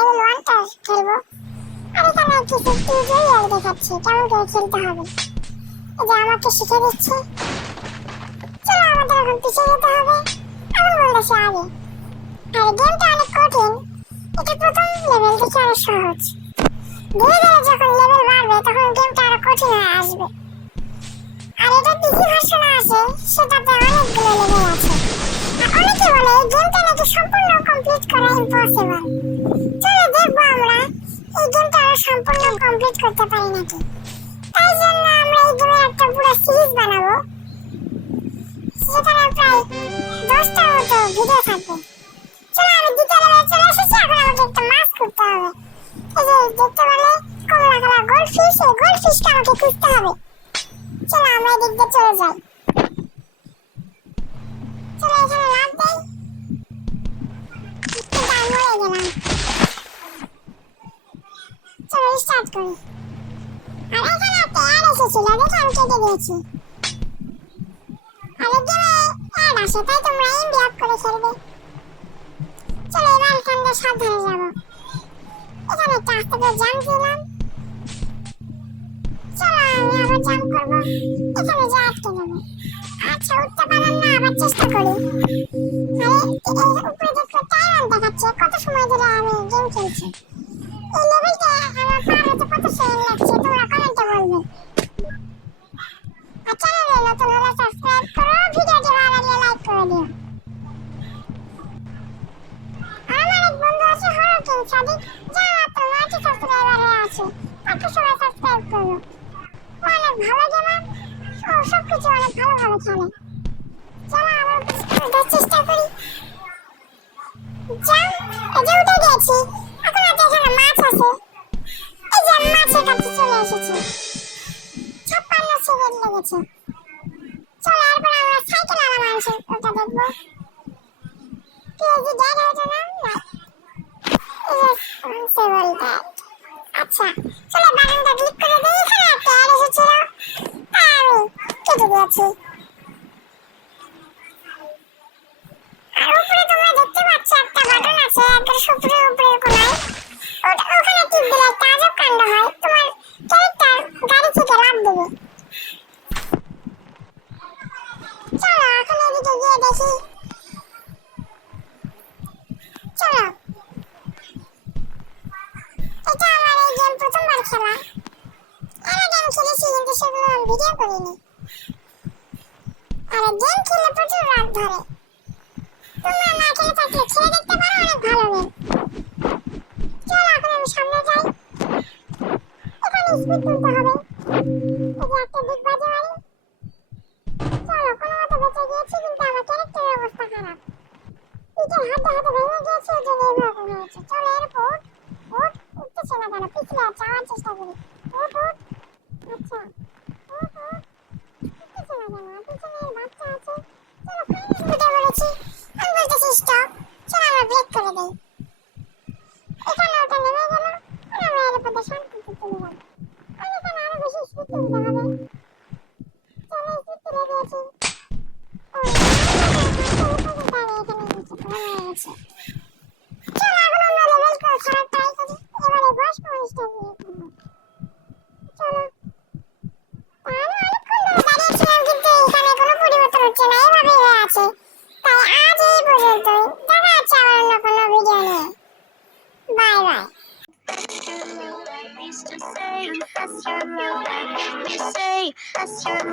Level ওয়ানটা খেলব। আর এখানে কিছু টিউটোরিয়াল দেখাচ্ছি, কেমন করে খেলতে হবে? এই যে আমাকে শিখে দিচ্ছে। চলো আমাদের এখন পিছিয়ে যেতে হবে। আমি বলতেছি আগে। আর গেমটা অনেক কঠিন। এটা প্রথম লেভেল থেকে অনেক সহজ। ধীরে ধীরে যখন লেভেল বাড়বে, তখন গেমটা আরও কঠিন হয়ে আসবে। আর এটা ইজি ভার্সন আছে, সেটাতে অনেকগুলো লেভেল করা ইম্পসিবল চলো দেখব আমরা, এই গেমটা আরও সম্পূর্ণ কমপ্লিট করতে পারি নাকি? তাই জন্য আমরা এই গেমের একটা পুরো সিরিজ বানাবো। সেখানে প্রায় দশটার মতো ভিডিও থাকবে। চলো আমি দ্বিতীয় লেভেলে চলে এসেছি, এখন আমাকে একটা মাছ করতে হবে। এই যে দেখতে পেলে, কমলা কালার গোল্ড ফিশ এই গোল্ড আমাকে খুঁজতে হবে। চলো আমরা এদিক দিয়ে চলে যাই। চলো এখানে লাভ দেই স্টার্ট করি। আর এখানে একটা অ্যাড এসেছিল, দেখে আমি কেটে দিয়েছি। এই গেমে অ্যাড আসে, তাই তোমরা এমবি অফ করে খেলবে। চলো এবার এখান থেকে সাবধানে যাব। এখানে একটা আস্তে করে জাম্প দিলাম। চলো আমি আবার জাম্প করব। এখানে যে আটকে দেবো। আচ্ছা উঠতে পারলাম না, আবার চেষ্টা করি। আরে উপরে দেখো টাইমার দেখাচ্ছে, কত সময় ধরে আমি গেম খেলছি। এই লেভেলটা হতে কত সেকেন্ড লাগছে, তোমরা কমেন্টে বলবে। আর চ্যানেলে নতুন হলে সাবস্ক্রাইব করো ভিডিওটি ভালো লাগলে লাইক করে দিও। আমার এক বন্ধু আছে ভালো খেলে। লেগেছে চলো এরপর আমরা সাইকেল আলা মানুষের ওটা দেখব। পিএইচডি ড্যাড হয়েছে না না। ড্যাড আচ্ছা চলো বাটনটা ক্লিক করে দিই এখানে একটা অ্যাড এসেছিল। আমি কেটে দিয়েছি আর উপরে তোমরা দেখতে পাচ্ছ একটা বাটন আছে একদম উপরে উপরের কোনায় ওটা ওখানে টিপ দিলে একটা আজব কাণ্ড হয় তোমার ক্যারেক্টার গাড়ি থেকে লাফ দেবে চলো এখন এদিকে গিয়ে দেখি চলো এটা আমার এই গেম প্রথমবার খেলা। এর আগে আমি খেলেছি, কিন্তু সেগুলো আমি ভিডিও করিনি। আর গেম খেলে প্রচুর রাত ধরে। তোমরা না খেলে থাকলে খেলে দেখতে পারো, অনেক ভালো গেম চলো এখন আমি সামনে যাই। এখানে স্পিড তুলতে হবে। যে একটা দিক বাজে মারি চলো, কোনো মতে বেঁচে গিয়েছি, কিন্তু আমার ক্যারেক্টারের অবস্থা খারাপ। পিঠের হাতে হাতে ভেঙে গিয়েছে, ওই জন্য এরকম হয়েছে। চলো উঠতেছে না যাওয়ার চেষ্টা করি উঠ উঠ আচ্ছা উঠ উঠ উঠতেছে না পিছনে বাচ্চা আছে চলো ফাইনালি উঠে পড়েছি আমি বলতেছি স্টপ চলো আমরা ব্রেক করে দেই এখানে ওটা নেমে গেল আর আমরা এর উপর শান্তিতে চলে গেলাম আমি এখানে আরও বেশি স্পিড তুলতে হবে চলো স্পিড তুলে দিয়েছি ও এখানে গেছে চলো এখন আমরা লেভেল করে খারাপ ট্রাই করি এবারে বয়স্ক মানুষটা নিয়ে করব চলো। আমি অনেকক্ষণ ধরে দাঁড়িয়েছিলাম কিন্তু এখানে কোনো পরিবর্তন হচ্ছে না। এভাবেই হয়ে আছে। তাই আজ এই পর্যন্তই। দেখা হচ্ছে আবার অন্য কোনো ভিডিও নিয়ে। Bye bye Say, that's your